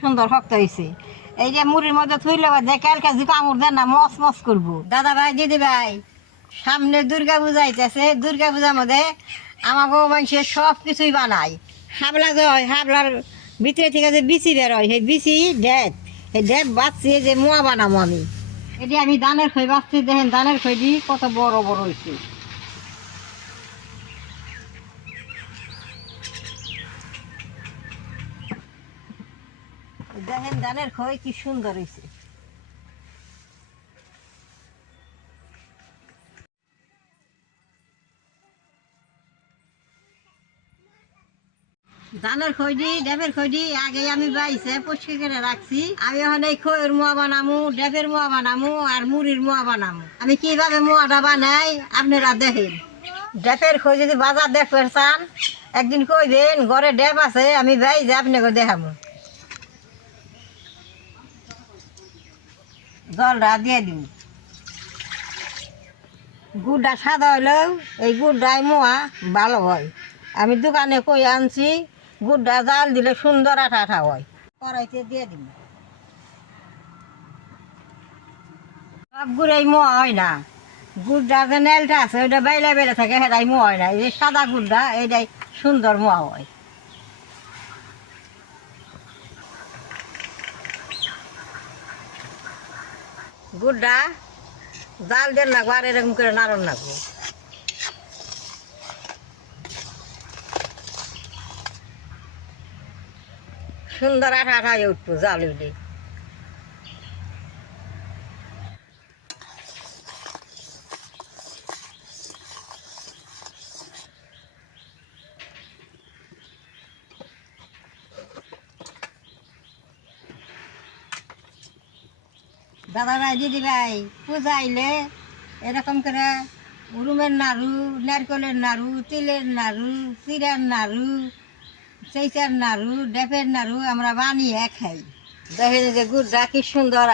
সুন্দর শক্ত হয়েছে। এই যে মুড়ির মধ্যে থুইলে যে কালকে যে কামড় দেন না মস মস করবো। দাদা ভাই দিদি ভাই সামনে দুর্গা পূজা আইতেছে। দুর্গা পূজার মধ্যে আমাকে মানুষের সব কিছুই বানায়। হাবলা যে হয় হাবলার ভিতরে থেকে যে বিচি বের হয় সেই বিচি ডেপ এই ডেপ বাঁচছি যে মোয়া বানাবো আমি। এটি আমি ধানের খই বাঁচছি। দেখেন ধানের খই দি কত বড় বড় হয়েছে। দেখেন ধানের খই কি সুন্দর হয়েছে। ধানের খৈডি ডেবের খৈডি আগে আমি বাইছে পরিষ্কার করে রাখছি। আমি এখন এই খইয়ের মোয়া বানামু, ডেবের মোয়া বানামু আর মুড়ির মোয়া বানামু। আমি কিভাবে মোয়াটা বানাই আপনারা দেখেন। ডেবের খই যদি বাজার দেখতে চান একদিন কইবেন ঘরে ডেব আছে আমি বাইছে আপনাকে দেখাবো। জলটা দিয়ে দিন। গুড়টা সাদা হইলেও এই গুড়টাই মোয়া ভালো হয়। আমি দোকানে কই আনছি গুড়টা জাল দিলে সুন্দর আঠা আঠা হয়। কড়াইতে দিয়ে দিন। সব গুড়াই মোয়া হয় না। গুড়টা যে নেলটা আছে ওইটা বেলা বেলা থাকে সেটাই মোয়া হয় না। এই যে সাদা গুড়টা এইটাই সুন্দর মোয়া হয়। গুড়টা জাল দেন না আর এরকম করে নাড়ন লাগবো। সুন্দর আঠা আঠা উঠবো জাল উঠলে। দাদা ভাই দিদি ভাই পূজা আইলে এরকম করে রুমের নাড়ু, নারকেলের নাড়ু, তিলের নাড়ু, চিড়ার নাড়ু, চেঁচার নাড়ু, ডেপের নাড়ু আমরা বানিয়ে খাই। দেখেন যে গুড়টা কি সুন্দর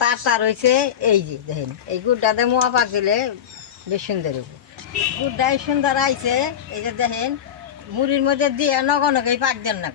তার তার হয়েছে। এই যে দেখেন এই গুড়টাতে মোয়া পাক দিলে বেশ সুন্দর হবে। গুড়টাই সুন্দর আইছে। এই যে দেখেন মুড়ির মধ্যে দিয়ে নগনকেই পাক দেন না।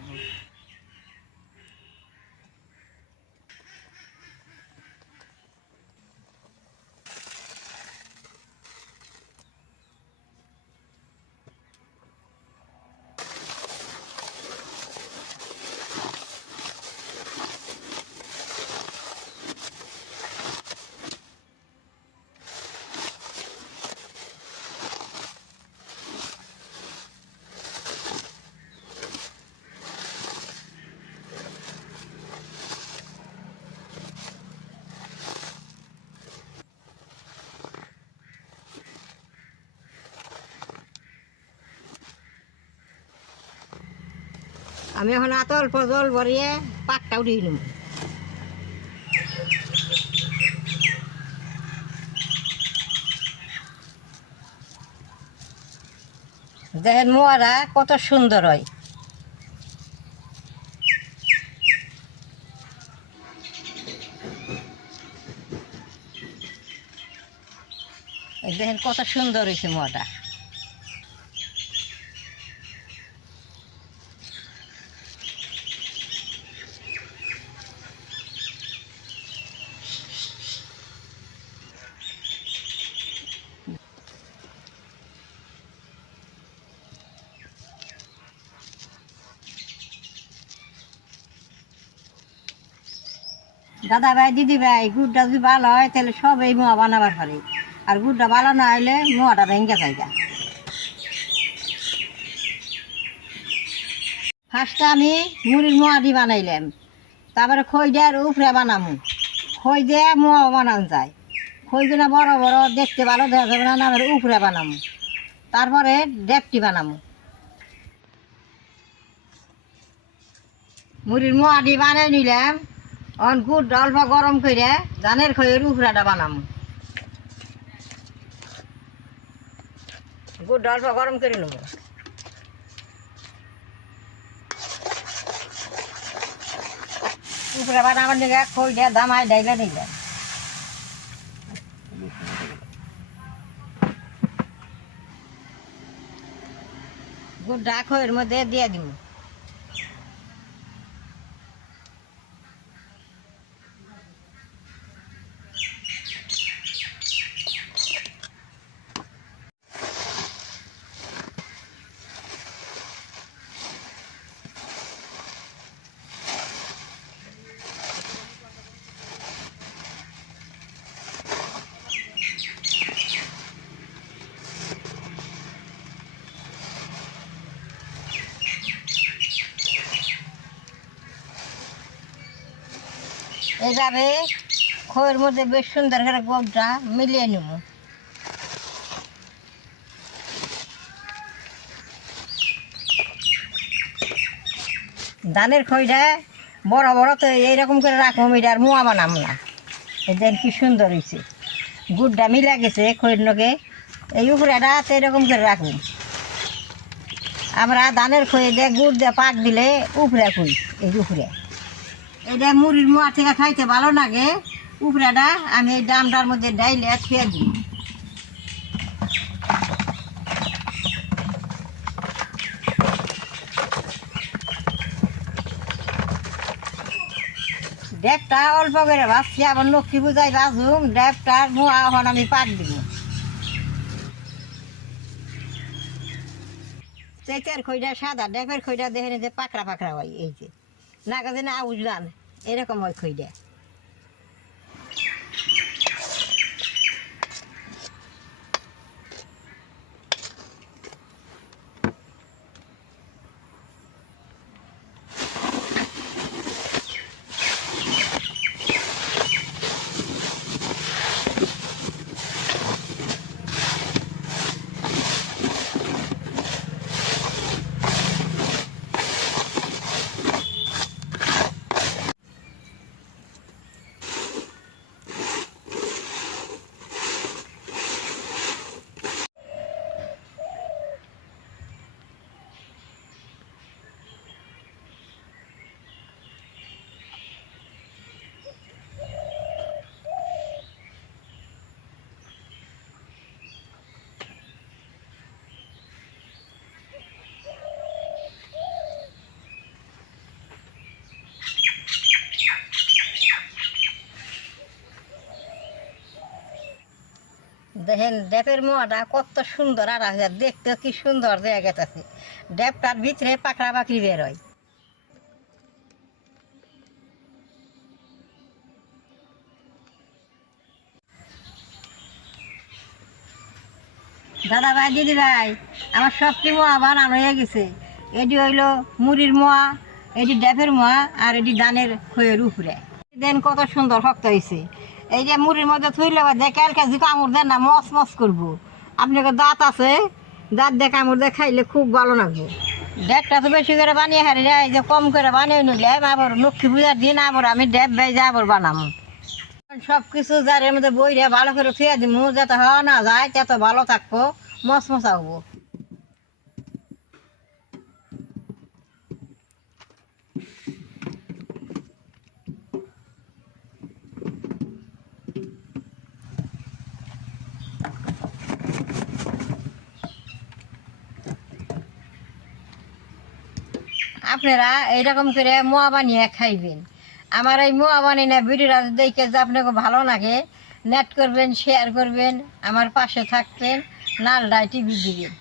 আমি এখন এত অল্প জল ভরিয়ে পাকটা উঠিয়ে নিব। দেখেন মোয়ারা কত সুন্দর হয়। দেখেন কত সুন্দর হয়েছে মোয়াটা। দাদা ভাই দিদি ভাই গুড়টা যদি ভালো হয় তাহলে সব এই মোয়া বানাবার পারি। আর গুড়টা ভালো না হলে মোয়াটা ভেঙে যায়। ফার্স্টে আমি মুড়ির মোয়া দিয়ে বানাইলাম। তারপরে খই দেওয়ার উপরে বানামু। খই দিয়ে মোয়াও বানানো যায়। খইগুলো বড় বড় দেখতে ভালো দেখা যাবে না, আমার উপরে বানামু। তারপরে ডেকটি বানামু। মুড়ির মোয়া দিয়ে বানাই নিলাম। অন গুড় অল্প গরম করে ধানের খইয়ের উপরাটা বানামু। গুড় অল্প গরম করে নেব। উপরে বানাবার দিকে খই দিয়ে দামায় ডাইলে নিলাম। গুড়টা খইয়ের মধ্যে দিয়ে দিব। এইভাবে খইয়ের মধ্যে বেশ সুন্দর করে গোবটা মিলিয়ে নেব। ধানের খইটা বড় বড় তো এইরকম করে রাখবো, এটা আর মোয়া বানাম না। এই দেন কি সুন্দর হয়েছে, গুড়টা মিলা গেছে খইয়ের নগে। এই উপরেটা তো এরকম করে রাখুন। আমরা ধানের খই দিয়ে গুড় দিয়ে পাক দিলে উপরে খই, এই উপরে এটা মুড়ির মোয়া থেকে খাইতে ভালো লাগে। উপরেটা আমি এই ডামটার মধ্যে ডাইলে ছুঁয়ে দিই। ডেপটা অল্প করে ভাবছি, আবার লক্ষ্মী পূজায় ভাজুম। ডেপটার মোয়া এখন আমি পাক দিব। চেচার খইটা সাদা, ডেপের খইটা দেখেন যে পাকড়া পাকড়া হয়, এই যে না কাজে না বুঝলাম এরকম হয় খইটা। দেখেন ডেপের মোয়াটা কত সুন্দর, আর দেখতে কি সুন্দর জায়গা আছে। ডেপটার ভিতরে পাকড়া পাকড়ি বের হয়। দাদা ভাই, দিদি ভাই, আমার সবটি মোয়া বানানো হয়ে গেছে। এটি হইল মুড়ির মোয়া, এটি ডেপের মোয়া, আর এটি ধানের খইয়ের উপরে। দেন কত সুন্দর শক্ত হয়েছে। এই যে মুড়ির মধ্যে থুইলে যে কালকে যে কামড় দেন না, মস মস করবো। আপনাকে দাঁত আছে, দাঁত দিয়ে কামড় দিয়ে খাইলে খুব ভালো লাগবে। ডেপটা তো বেশি করে বানিয়ে হারি রে, এই যে কম করে বানিয়ে নিলে আবার লক্ষ্মী পূজার দিন আবার আমি ডেপ বেজে আবার বানাবো। সব কিছু যার মধ্যে বইরে ভালো করে থুয়ে দিব, যাতে হওয়া না যায়, তত ভালো থাকবো, মশমশা হবো। আপনারা এইরকম করে মোয়া বানিয়ে খাইবেন। আমার এই মোয়া বানিয়ে না ভিডিওটা দেখে যে আপনাকে ভালো লাগে, নেট করবেন, শেয়ার করবেন, আমার পাশে থাকবেন, নালডায় টিভি দিবেন।